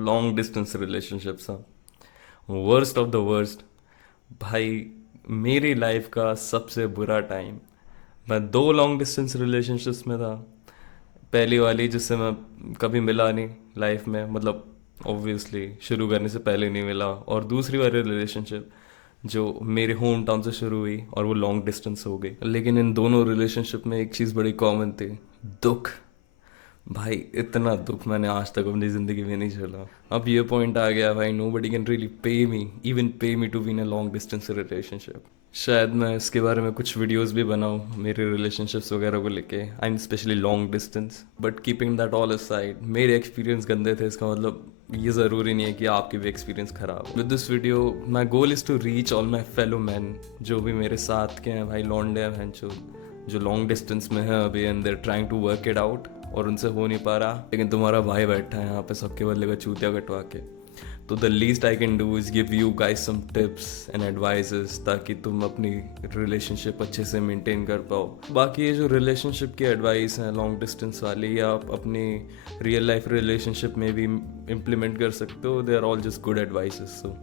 Long distance relationships, हाँ, worst of the worst. भाई, मेरी लाइफ का सबसे बुरा टाइम, मैं दो लॉन्ग डिस्टेंस रिलेशनशिप्स में था। पहली वाली जिससे मैं कभी मिला नहीं लाइफ में, मतलब ऑब्वियसली शुरू करने से पहले नहीं मिला, और दूसरी वाली रिलेशनशिप जो मेरे होम टाउन से शुरू हुई और वो लॉन्ग डिस्टेंस हो गई। लेकिन इन दोनों रिलेशनशिप में एक चीज़ बड़ी कॉमन थी, दुख। भाई, इतना दुख मैंने आज तक अपनी ज़िंदगी में नहीं झेला। अब ये पॉइंट आ गया भाई, no buddy can really pay me, even pay me to be in a long distance relationship. शायद मैं इसके बारे में कुछ वीडियोस भी बनाऊँ मेरे रिलेशनशिप्स वगैरह को लेके, I am specially long distance. But keeping that all aside, मेरे एक्सपीरियंस गंदे थे, इसका मतलब ये ज़रूरी नहीं है कि आपके भी एक्सपीरियंस ख़राब। With this video my goal is to reach all my fellow man, जो भी मेरे साथ के हैं भाई, लॉन्डे हैं भैंचो, जो लॉन्ग डिस्टेंस में है अभी, and they're trying to work it out, और उनसे हो नहीं पा रहा। लेकिन तुम्हारा भाई बैठा है यहाँ पे सबके बदले का चूतिया कटवा के। तो the least I can do is give you guys some tips and advices, ताकि तुम अपनी रिलेशनशिप अच्छे से मेंटेन कर पाओ। बाकी ये जो रिलेशनशिप की एडवाइस है लॉन्ग डिस्टेंस वाली, या आप अपनी रियल लाइफ रिलेशनशिप में भी इम्प्लीमेंट कर सकते हो, they are all just good advices. So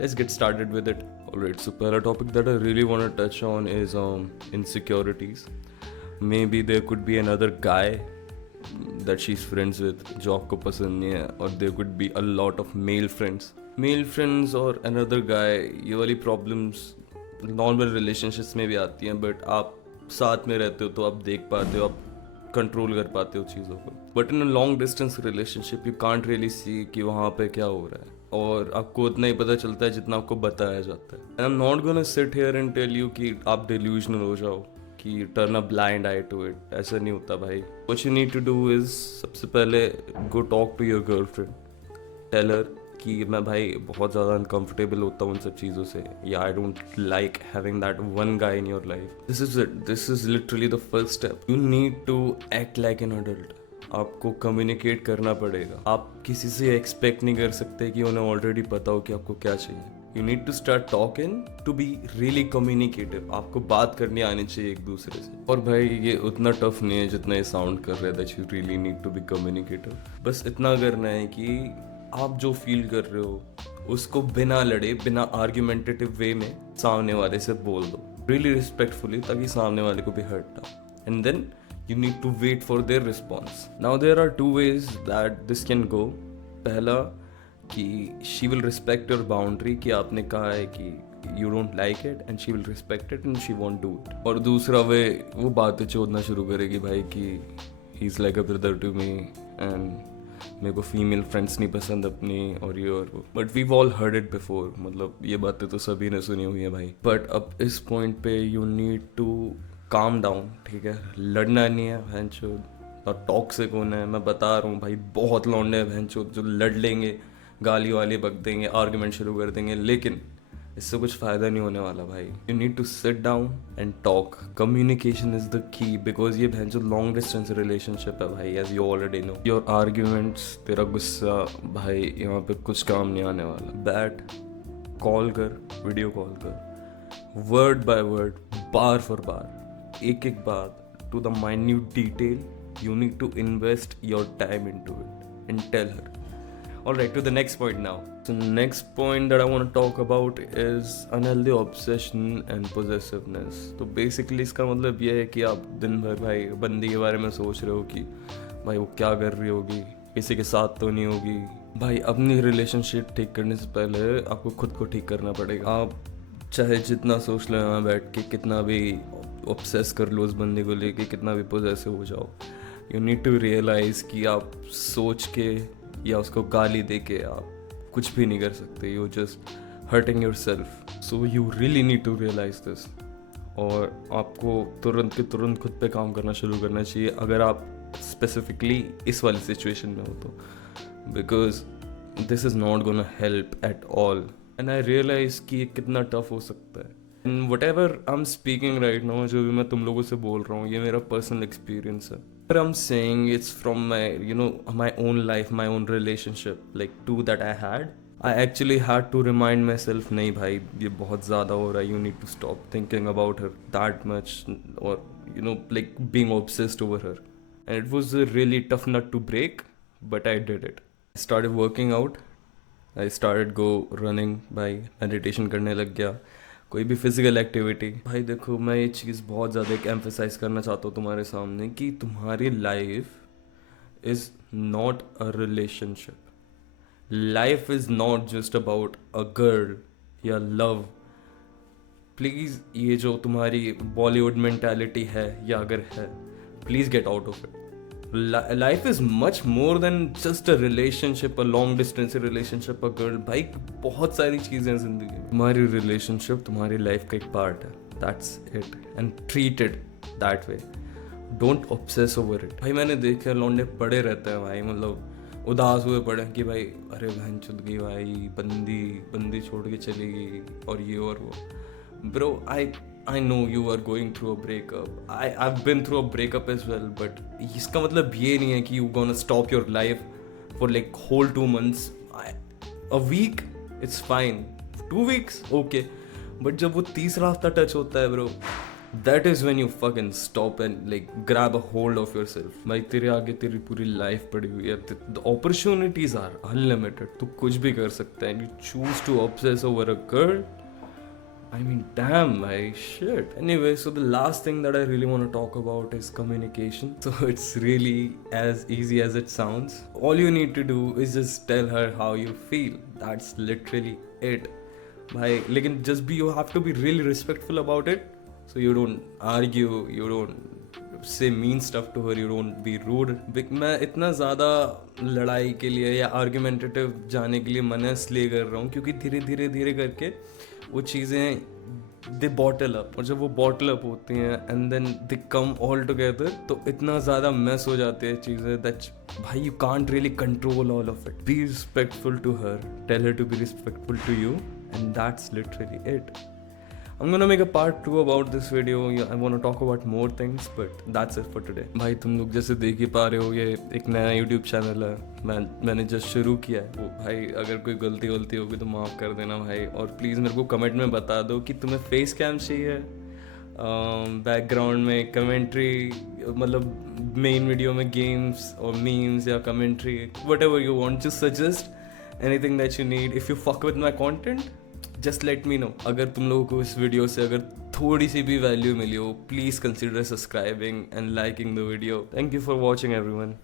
let's get started with it. Alright, so पहला topic that I really want to touch on is insecurities. Maybe there could be another guy that she's friends with जो आपको पसंद नहीं है, और there could be a lot of male friends और another guy। ये वाली problems नॉर्मल रिलेशनशिप्स में भी आती हैं, बट आप साथ में रहते हो तो आप देख पाते हो, आप कंट्रोल कर पाते हो चीज़ों को। But in a long distance relationship you can't really see कि वहाँ पे क्या हो रहा है, और आपको उतना ही पता चलता है जितना आपको बताया जाता है। I am not gonna sit here and tell you कि आप डिल्यूजनल हो जाओ, कि turn a blind eye to it. ऐसा नहीं होता भाई। What you need to do is, सबसे पहले go talk to your girlfriend, tell her कि मैं भाई बहुत ज़्यादा अनकंफर्टेबल होता हूँ उन सब चीज़ों से, या I don't like having that one guy in your life. This is it, this is literally the first step. You need to act like an adult. आपको कम्युनिकेट करना पड़ेगा। आप किसी से एक्सपेक्ट नहीं कर सकते कि उन्हें ऑलरेडी पता हो कि आपको क्या चाहिए। You need to start talking to be really communicative. आपको बात करनी आनी चाहिए एक दूसरे से। और भाई, ये उतना टफ नहीं है जितना ये साउंड कर रहा है, that you really need to be communicative. बस इतना करना है कि आप जो फील कर रहे हो उसको बिना लड़े, बिना आर्ग्यूमेंटेटिव वे में सामने वाले से बोल दो, रियली रिस्पेक्टफुली, ताकि सामने वाले को भी हर्ट ना। And then you need to wait for their response. Now there are two ways that this can go. पहला कि she will respect your boundary, कि आपने कहा है कि you don't like it, and she will respect it and she won't do it. और दूसरा वे वो बातें चोदना शुरू करेगी भाई कि he's like a brother to me and मेरे को फीमेल फ्रेंड्स नहीं पसंद अपनी, और ये और वो। But we all heard it before, मतलब ये बातें तो सभी ने सुनी हुई है भाई। बट अब इस पॉइंट पे you need to calm down, ठीक है? लड़ना नहीं है भैंचो, और टॉक्सिक होना है। मैं बता रहा हूँ भाई, बहुत लौंडे हैं भैंचो जो लड़ लेंगे, गाली वाली बक देंगे, आर्ग्यूमेंट शुरू कर देंगे, लेकिन इससे कुछ फ़ायदा नहीं होने वाला भाई। You need to sit down and talk. Communication is the key, because ये भैंचो लॉन्ग डिस्टेंस रिलेशनशिप है भाई, as you already know. Your arguments, तेरा गुस्सा भाई, यहाँ पे कुछ काम नहीं आने वाला। बैठ, कॉल कर, वीडियो कॉल कर, word by word, bar for बार, एक एक बात, to the minute detail, you need to invest your time into it and tell her. Alright, to the next point now. So next point that I want to talk about is unhealthy obsession and possessiveness. तो basically इसका मतलब ये है कि आप दिन भर भाई बंदी के बारे में सोच रहे हो कि भाई वो क्या कर रही होगी, किसी के साथ तो नहीं होगी। भाई, अपनी रिलेशनशिप ठीक करने से पहले आपको खुद को ठीक करना पड़ेगा। आप चाहे जितना सोच लो यहाँ बैठ के, कितना भी ऑब्सेस कर लो उस बंदे को लेके, कितना भी पोजेसिव हो जाओ, यू नीड टू रियलाइज़ कि आप सोच के या उसको गाली दे के आप कुछ भी नहीं कर सकते। You just hurting yourself. So you really need to realize this, और आपको तुरंत के तुरंत खुद पे काम करना शुरू करना चाहिए अगर आप स्पेसिफिकली इस वाली सिचुएशन में हो तो, because this is not gonna help at all. And I realize कि ये कितना टफ हो सकता है। And whatever I am speaking right now, जो भी मैं तुम लोगों से बोल रहा हूँ, ये मेरा पर्सनल एक्सपीरियंस है। But I am saying it's from my my own life, my own relationship, like to that I had. I actually had to remind myself, नहीं भाई ये बहुत ज़्यादा हो रहा है, you need to stop thinking about her that much, और like being obsessed over her. And it was really tough nut to break, but I did it. Started working out, I started go running भाई, meditation करने लग गया, कोई भी physical activity. भाई देखो, मैं ये चीज़ बहुत ज़्यादा एक एम्फेसाइज करना चाहता हूँ तुम्हारे सामने कि तुम्हारी life is not a relationship. Life is not just about a girl या लव। प्लीज़ ये जो तुम्हारी बॉलीवुड मेंटालिटी है या अगर है, please get out of it. Life is much more than just a relationship, a long distance relationship, a girl. भाई बहुत सारी चीजें हैं जिंदगी में। तुम्हारी रिलेशनशिप तुम्हारी लाइफ का एक पार्ट है, that's it, and treat it that way. Don't obsess over it. भाई मैंने देखे लौंडे पड़े रहते हैं भाई, मतलब उदास हुए पड़े कि भाई अरे बहन चुद गई भाई, बंदी बंदी छोड़ के चली गई और ये और वो। Bro, I know you are going through a breakup. I've been through a breakup as well, but इसका मतलब ये नहीं है कि you gonna stop your life for like whole 2 months. A week, it's fine. 2 weeks, okay. But जब वो तीसरा हफ्ता टच होता है bro, that is when you fucking stop and like grab a hold of yourself. भाई तेरे आगे तेरी पूरी लाइफ पड़ी हुई है, the opportunities are unlimited. तू कुछ भी कर सकता है. You choose to obsess over a girl. I mean, damn, my shit. Anyway, so the last thing that I really want to talk about is communication. So it's really as easy as it sounds. All you need to do is just tell her how you feel. That's literally it. Bhai, lekin just be, you have to be really respectful about it. So you don't argue, you don't say mean stuff to her, you don't be rude. मैं इतना ज़्यादा लड़ाई के लिए या argumentative जाने के लिए मना इसलिए कर रहा हूँ क्योंकि धीरे धीरे धीरे करके वो चीज़ें दे बॉटल अप, और जब वो बॉटल अप होती हैं and then they come all together, तो इतना ज़्यादा मैस हो जाती है चीज़ें दैट भाई you can't really control all of it. Be respectful to her, tell her to be respectful to you, and that's literally it. I'm gonna make a part 2 about this video. I wanna talk about more things, but that's it for today. भाई तुम लोग जैसे देख ही पा रहे हो, ये एक नया YouTube चैनल है, मैंने जस्ट शुरू किया है. वो भाई अगर कोई गलती होगी तो माफ़ कर देना भाई, और प्लीज़ मेरे को कमेंट में बता दो कि तुम्हें फेस कैम चाहिए, बैकग्राउंड में कमेंट्री, मतलब मेन वीडियो में गेम्स और मीम्स या commentary, whatever you want, just suggest anything that you need. If you fuck with my content, just let me know. अगर तुम लोगों को इस वीडियो से अगर थोड़ी सी भी वैल्यू मिली हो, please consider subscribing and liking the video. Thank you for watching everyone.